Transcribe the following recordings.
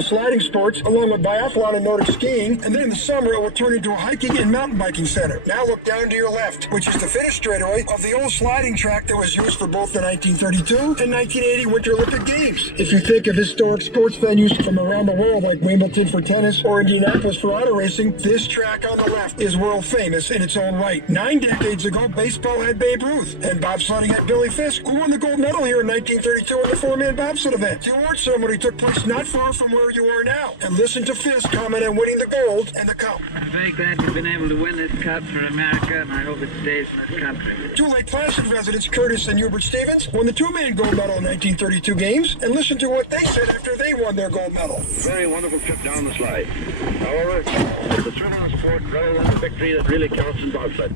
for sliding sports, along with biathlon and Nordic skiing, and then in the summer it will turn into a hiking and mountain biking center. Now look down to your left, which is the finish straightaway of the old sliding track that was used for both the 1932 and 1980 Winter Olympic Games. If you think of historic sports venues from around the world like Wimbledon for tennis or Indianapolis for auto racing, this track on the left is world famous in its own right. 9 decades ago, baseball had Babe Ruth, and bobsledding had Billy Fisk, who won the gold medal here in 1932 in the four-man bobsled event. The award ceremony took place not far from where you are now. And listen to Fisk comment on winning the gold and the cup. I'm very glad we've been able to win this cup for America, and I hope it stays in this country. 2 Lake Placid residents, Curtis and Hubert Stevens, won the two-man gold medal in 1932 games, and listen to what they said after they won their gold medal. Very wonderful trip down the slide. However, it's the thrill of the sport rather than the victory that really counts in bobsled.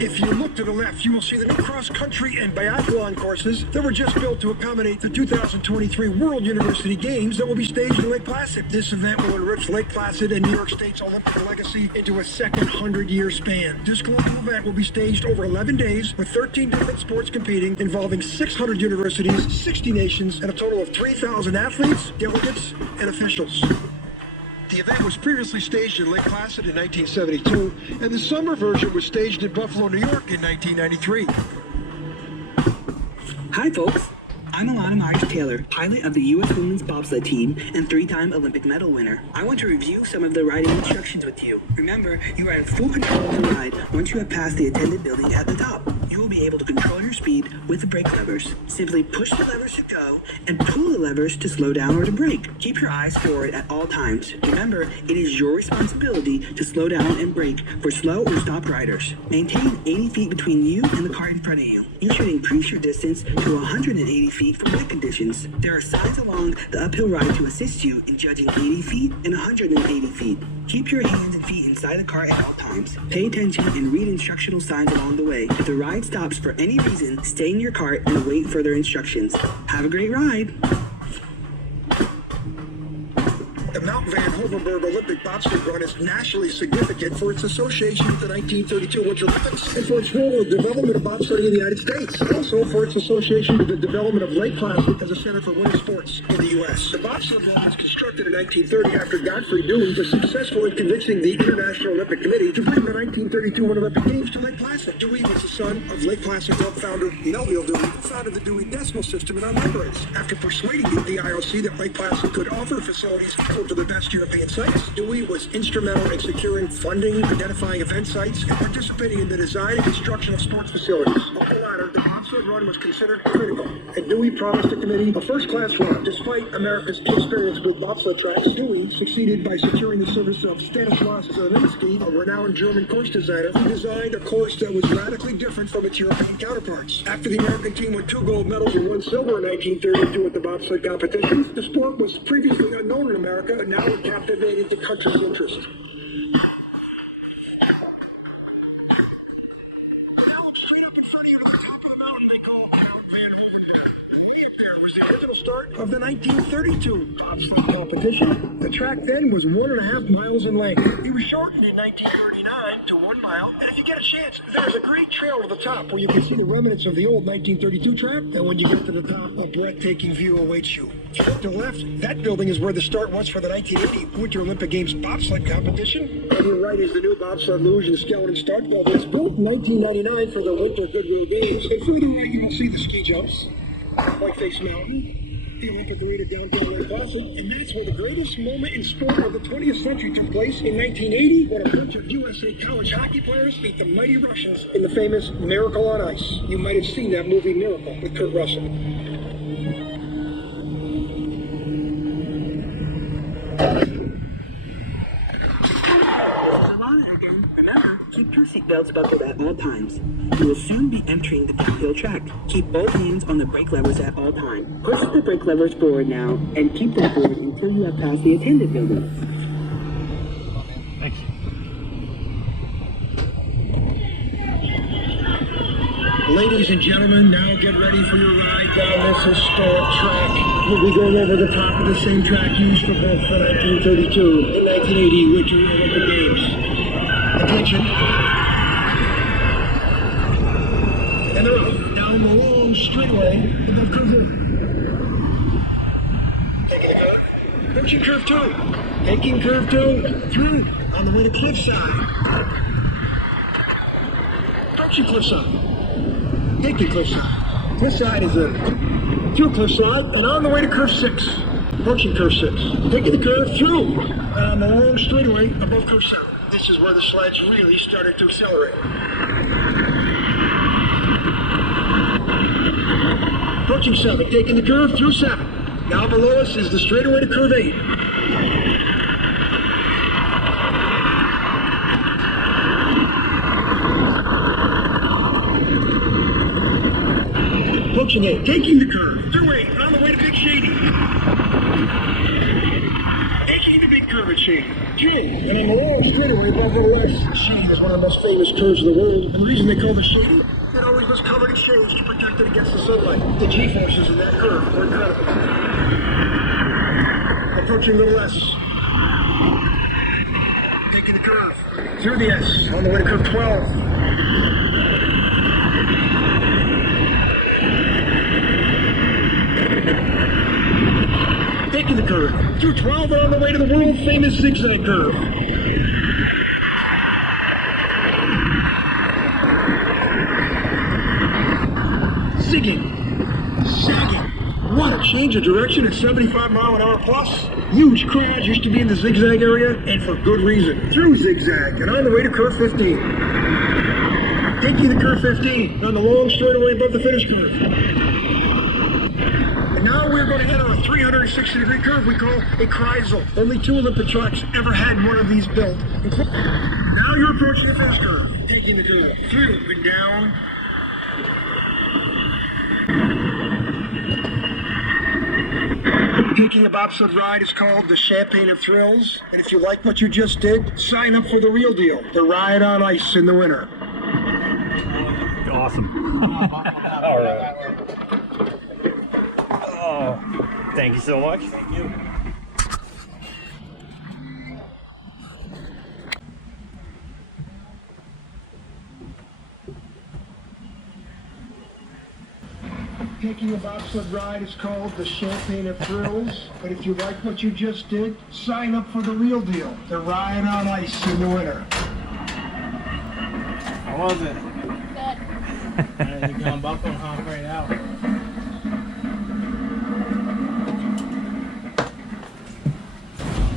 If you look to the left, you will see the new cross-country and biathlon courses that were just built to accommodate the 2023 World University Games that will be staged in Lake Placid. This event will enrich Lake Placid and New York State's Olympic legacy into a second 100-year span. This global event will be staged over 11 days with 13 different sports competing, involving 600 universities, 60 nations, and a total of 3,000 athletes, delegates, and officials. The event was previously staged in Lake Placid in 1972, and the summer version was staged in Buffalo, New York in 1993. Hi folks, I'm Alana Myers-Taylor, pilot of the U.S. Women's Bobsled team and 3-time Olympic medal winner. I want to review some of the riding instructions with you. Remember, you are in full control of the ride once you have passed the attended building at the top. You will be able to control your speed with the brake levers. Simply push the levers to go and pull the levers to slow down or to brake. Keep your eyes forward at all times. Remember, it is your responsibility to slow down and brake for slow or stopped riders. Maintain 80 feet between you and the car in front of you. You should increase your distance to 180 feet for wet conditions. There are signs along the uphill ride to assist you in judging 80 feet and 180 feet. Keep your hands and feet inside the car at all times. Pay attention and read instructional signs along the way. If the ride stops for any reason, stay in your cart and await further instructions. Have a great ride. The Mount Van Hoevenberg Olympic Bobsled Run is nationally significant for its association with the 1932 Winter Olympics and for its role in the development of bobsledding in the United States. Also for its association with the development of Lake Placid as a center for winter sports in the U.S. The bobsled run was constructed in 1930 after Godfrey Dewey was successful in convincing the International Olympic Committee to bring the 1932 Winter Olympic Games to Lake Placid. Dewey was the son of Lake Placid Club founder Melville Dewey, who founded the Dewey Decimal System in our libraries. After persuading the IOC that Lake Placid could offer facilities equal to the best European sites, Dewey was instrumental in securing funding, identifying event sites, and participating in the design and construction of sports facilities. Of the latter, the bobsled run was considered critical, and Dewey promised the committee a first-class run. Despite America's inexperience with bobsled tracks, Dewey succeeded by securing the service of Stanislaus Zelensky, a renowned German course designer, who designed a course that was radically different from its European counterparts. After the American team won 2 gold medals and 1 silver in 1932 at the bobsled competitions, the sport was previously unknown in America, but now it captivated the country's interest. Now straight up in front of you to the top of the mountain they call Mount Van Hoevenberg. Way up there was the original start of the 1932 bobsled competition. The track then was 1.5 miles in length. It was shortened in 1939 to 1 mile, and if you get a chance, there's a great trail to the top where you can see the remnants of the old 1932 track, and when you get to the top, a breathtaking view awaits you. If you look to the left, that building is where the start was for the 1980 Winter Olympic Games bobsled competition. On your right is the new bobsled luge and skeleton start wall that was built in 1999 for the Winter Goodwill Games. And further right, you will see the ski jumps, Whiteface Mountain, the Olympic Arena downtown Lake Placid, and that's where the greatest moment in sport of the 20th century took place in 1980 when a bunch of USA college hockey players beat the mighty Russians in the famous Miracle on Ice. You might have seen that movie Miracle with Kurt Russell. Remember, keep your seatbelts buckled at all times. You will soon be entering the downhill track. Keep both hands on the brake levers at all times. Push the brake levers forward now, and keep them forward until you have passed the attended building. Thanks. Ladies and gentlemen, now get ready for your ride down this historic track. We'll be going over the top of the same track used for both the 1932 and 1980 Winter Olympic Games. Attention. And they're out down the long straightaway above curve 1. Approaching curve 2. Taking curve 2 through on the way to Cliffside. Approaching Cliffside. Taking Cliffside. Cliffside is through Cliffside and on the way to curve 6. Approaching curve 6. Taking the curve through on the long straightaway above curve 7. This is where the slides really started to accelerate. Approaching 7, taking the curve through 7. Now below us is the straightaway to curve 8. Approaching 8, taking the curve through 8, on the way to Big Shady. Taking the big curve at Shady. Through, and on the long straightaway above the west. Shady is one of the most famous curves in the world, and the reason they call it Shady, it always was covered in shades to protect it against the sunlight. The G-forces in that curve were incredible. Approaching Little S. Taking the curve through the S on the way to curve 12. Taking the curve through 12 and on the way to the world famous zigzag curve. Zigging, sagging. What a change of direction at 75-mile-an-hour plus. Huge crowds used to be in the zigzag area, and for good reason. Through zigzag and on the way to curve 15. Taking the curve 15 on the long straightaway above the finish curve. And now we're going to head on a 360-degree curve we call a Kreisel. Only 2 Olympic tracks ever had one of these built. Now you're approaching the finish curve. Taking the curve through and down. Taking a bobsled ride is called the Champagne of Thrills. And if you like what you just did, sign up for the real deal. The ride on ice in the winter. Awesome. All right. Oh, thank you so much. Thank you. Taking a bobsled ride is called the Champagne of Thrills. But if you like what you just did, sign up for the real deal. The ride on ice in the winter. How was it? Good. You're going buckle home right out.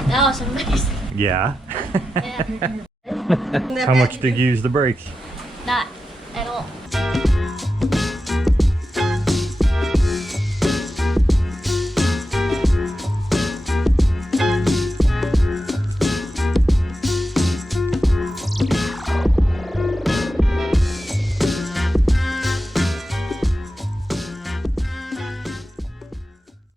That was amazing. Yeah. Yeah. How much did you use the brakes? Not